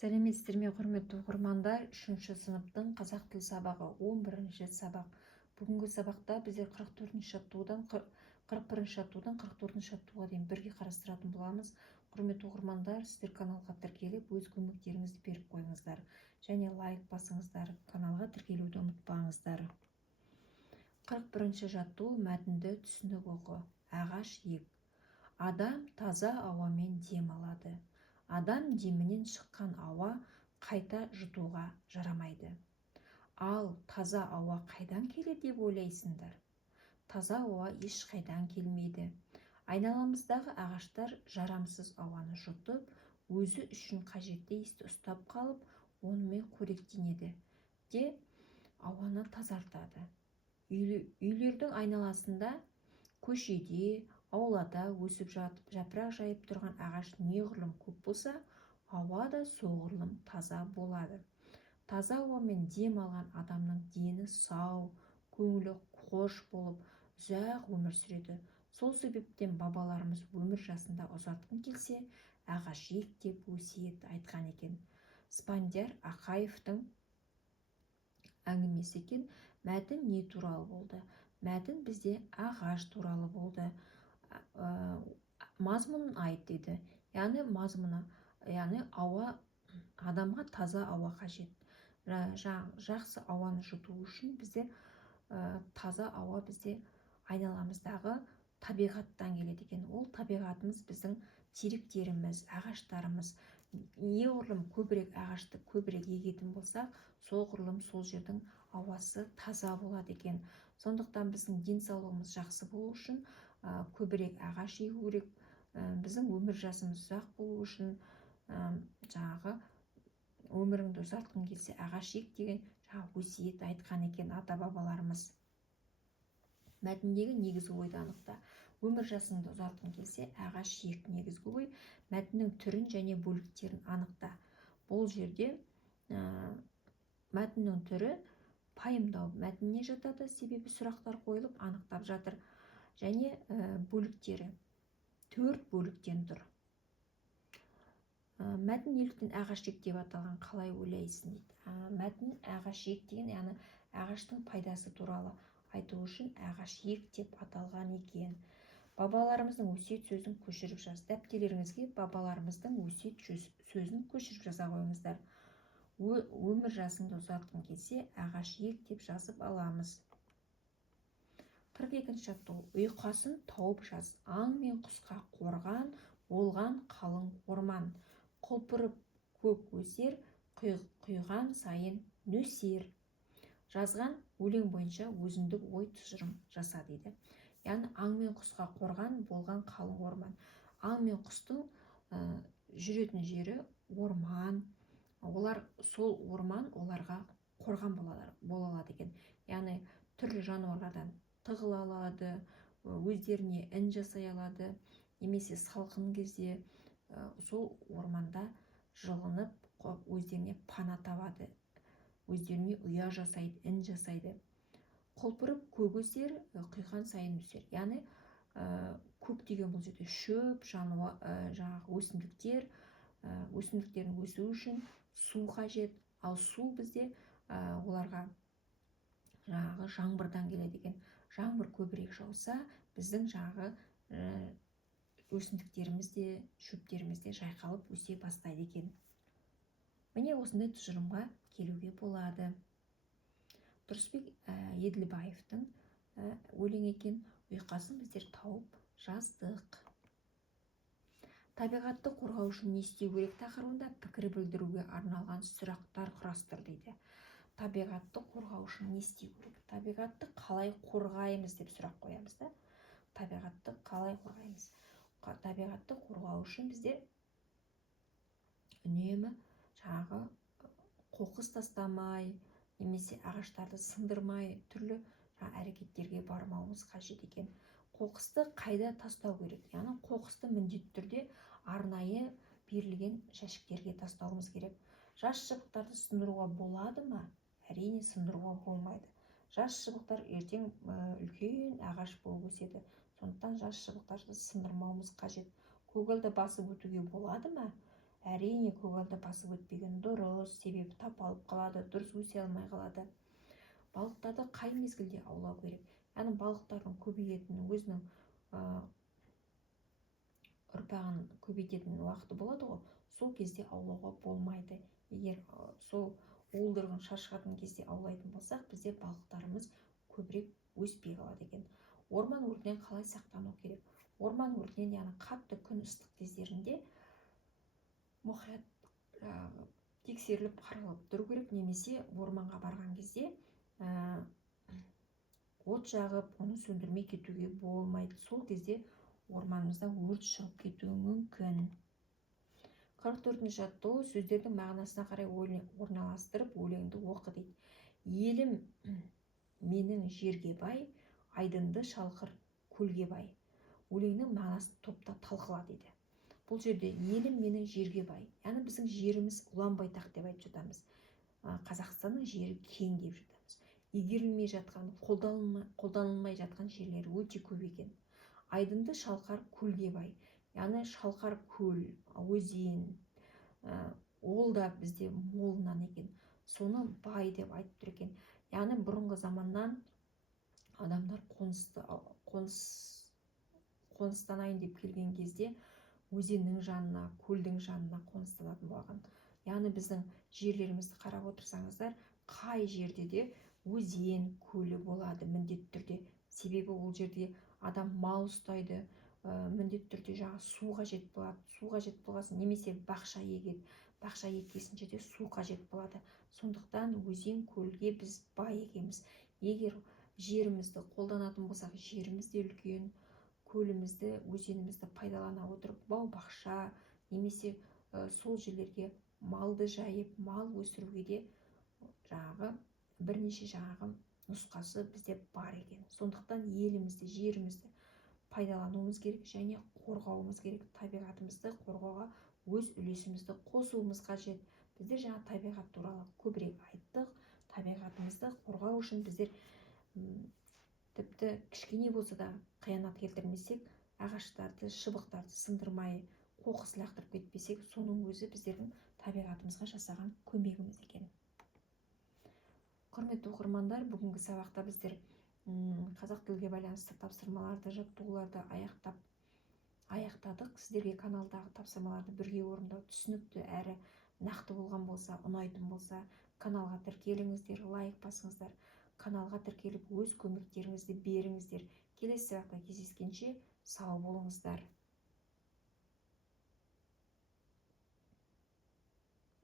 Сәлеметсіздер ме, құрметті оқырмандар? 3-ші сыныптың қазақ тіл сабағы 11-ші сабақ. Бүгінгі сабақта біздер 44-ші жаттығудан 41-ші жаттығудан 44-ші жаттығуға дейін бірге қарастыратын боламыз. Құрметті оқырмандар, сіздер каналға тіркеліп, өз көмектеріңізді беріп қойыңыздар. Және лайк басыңыздар, каналға тіркелуді ұмытпаңыздар. 41-ші жаттығу мәтінді түсініп оқы. Ағаш ек. Адам таза ауамен дем алады. Адам демінен шыққан ауа қайта жұтуға жарамайды. Ал таза ауа қайдан келеді деп ойлайсыңдар? Таза ауа ешқайдан келмейді. Айналамыздағы ағаштар жарамсыз ауаны жұтып, өзі үшін қажетті иісті ұстап қалып, онымен қоректенеді де ауаны тазартады. Үйлердің айналасында, көшеде, аулада өсіп жатып, жапырақ жайып тұрған ағаш неғұрлым көп болса, ауа да соғұрлым таза болады. Таза ауамен дем алған адамның дені сау, көңілі қош болып, ұзақ өмір сүреді. Сол себептен бабаларымыз өмір жасында ұзартқың келсе, ағаш ек деп өсиет айтқан екен. Спандияр Ақаевтың әңгімесі екен. Мәтін не туралы болды? Мәтін бізде ағаш туралы болды. Мазмұнын айт дейді. Яғни мазмұны, яғни ауа, адамға таза ауа қажет. Жақсы ауаны жұту үшін бізде таза ауа бізде айналамыздағы табиғаттан келеді екен. Ол табиғатымыз біздің теректеріміз, ағаштарымыз. Неғұрлым көбірек ағашты көбірек егетін болсақ, соғұрлым сол жердің ауасы таза болады екен. Сондықтан біздің денсаулығымыз жақсы болу үшін көбірек ағаш егу керек. Біздің өмір жасымыз ұзақ болу үшін жаңағы өміріңді ұзартқың келсе, ағаш ек деген өсиет айтқан екен ата-бабаларымыз. Мәтіндегі негізгі ойды анықта. Өмір жасыңды ұзартқың келсе, ағаш ек негізгі ой. Мәтіннің түрін және бөліктерін анықта. Бұл жерде мәтіннің түрі пайымдау. Мәтініне жатады, себебі сұрақтар қойылып анықтап жатыр. Және бөліктері 4 бөліктен тұр. Мәтін неліктен ағаш ек деп аталған, қалай ойлайсың дейді. Мәтін ағаш ек деген, яғни ағаштың пайдасы туралы айту үшін ағаш ек деп аталған екен. Бабаларымыздың өсиет сөзін көшіріп жаз. Дәптерлеріңізге бабаларымыздың өсиет сөзін көшіріп жаза қойыңыздар. Өмір жасыңды ұзартқың келсе, ағаш ек деп жазып аламыз. 42-ші жаттығу. Ұйқасын тауып жаз. Аң мен құсқа қорған болған қалың орман. Құлпырып көк өсер, құйған сайын нөсер. Жазған өлең бойынша өзіндік ой тұжырым жаса дейді. Яғни аң мен құсқа қорған болған қалың орман. Аң мен құстың жүретін жері орман. Олар сол орман оларға қорған бола алады екен. Яғни түрлі жануарлардан тығыла алады, өздеріне ін жасай алады, немесе салқын кезде сол орманда жылынып, өздеріне пана табады, өздеріне ұя жасайды, ін жасайды. Құлпырып көк өсер, құйған сайын өсер. Яғни көк деген бұл жерде шөп, жаңағы өсімдіктер, өсімдіктердің өсуі үшін су қажет. Ал су бізде оларға жаңағы жаңбырдан келеді екен. Жаңбыр көбірек жауса, біздің жаңағы өсімдіктеріміз де, шөптеріміз де жайқалып өсе бастайды екен. Міне осындай тұжырымға келуге болады. Тұрысбек Еділбаевтың өлеңі екен. Ұйқасын біздер тауып жаздық. Табиғатты қорғау үшін не істеу керек тақырыбында пікір білдіруге арналған сұрақтар құрастыр дейді. Табиғатты қорғау үшін не істеу керек? Табиғатты қалай қорғаймыз деп сұрақ қоямыз да. Табиғатты қалай қорғаймыз? Табиғатты қорғау үшін бізде үнемі жаңағы қоқыс тастамай, немесе ағаштарды сындырмай, түрлі әрекеттерге бармауымыз қажет екен. Қоқысты қайда тастау керек? Яғни қоқысты міндетті түрде арнайы берілген жәшіктерге тастауымыз керек. Жас шыбықтарды сындыруға болады ма? Әрине сындыруға болмайды. Жас шыбықтар ертең үлкен ағаш болып өседі. Сондықтан жас шыбықтарды сындырмауымыз қажет. Көгалды басып өтуге болады ма? әрине көгалды басып өтпеген дұрыс, себебі тапалып қалады, дұрыс өсе алмай қалады. Балықтарды қай мезгілде аулау керек? Яғни балықтардың көбейетінің өзінің ұрпағын көбейтетін уақыты болады ғой, сол кезде аулауға болмайды. Егер сол уылдырығын шашыратын кезде аулайтын болсақ, бізде балықтарымыз көбірек өспей қалады екен. Орман өртінен қалай сақтану керек? Орман өртінен, яғни қатты күн ыстық кездерінде мұқият тексеріліп қаралып тұру керек, немесе орманға барған кезде от жағып, оны сөндірмей кетуге болмайды. Сол кезде орманымызда өрт шығып кетуі мүмкін. 44-ші жаттығу: сөздердің мағынасына қарай орналастырып өлеңді оқы дейді. Елім менің жерге бай, айдынды шалқыр көлге бай. Өлеңнің мағынасын топта талқыла дейді. Бұл жерде елім менің жерге бай, яғни біздің жеріміз ұлан байтақ деп айтып жатамыз. Қазақстанның жері кең деп жатамыз. Игерілмей жатқан, қолданылмай жатқан жерлері өте көп екен. Айдынды шалқар көлге бай, яғни шалқар көл, өзен, ол да бізде молынан екен. Соны бай деп айтып тұр екен. Яғни бұрынғы заманнан адамдар қоныстанайын деп келген кезде өзеннің жанына, көлдің жанына қоныстанатын болған. Яғни біздің жерлерімізді қарап отырсаңыздар, қай жерде де өзен, көлі болады міндетті түрде. Себебі ол жерде адам мал ұстайды, міндетті түрде су қажет болады. Су қажет болғасын, немесе бақша егеді. Бақша еккесін жерде су қажет болады. Сондықтан өзен, көлге біз бай екенбіз. Егер жерімізді қолданатын болсақ, жерімізде үлкен, көлімізді, өзенімізді пайдалана отырып, бау-бақша немесе сол жерлерге малды жайып, мал өсіруге де бірнеше нұсқасы бізде бар екен. Сондықтан елімізді, жерімізді пайдалануымыз керек және қорғауымыз керек. Табиғатымызды қорғауға өз үлесімізді қосуымыз қажет. Біздер табиғат туралы көбірек айттық. Табиғатымызды қорғау үшін біздер тіпті кішкене болса да қиянат келтірмесек, ағаштарды, шыбықтарды сындырмай, қоқыс лақтырып кетпесек, соның өзі біздердің табиғатымызға жасаған көмегіміз екен. Құрметті оқырмандар, бүгінгі сабақта біздер қазақ тілге байланысты тапсырмаларды, жаттығуларды аяқтадық. Сіздерге каналдағы тапсырмаларды бірге орындау түсінікті әрі нақты болған болса, ұнайтын болса, каналға тіркеліңіздер, лайк басыңыздар. Каналға тіркеліп өз көмектеріңізді беріңіздер. Келесі сабақта кездескенше сау болыңыздар.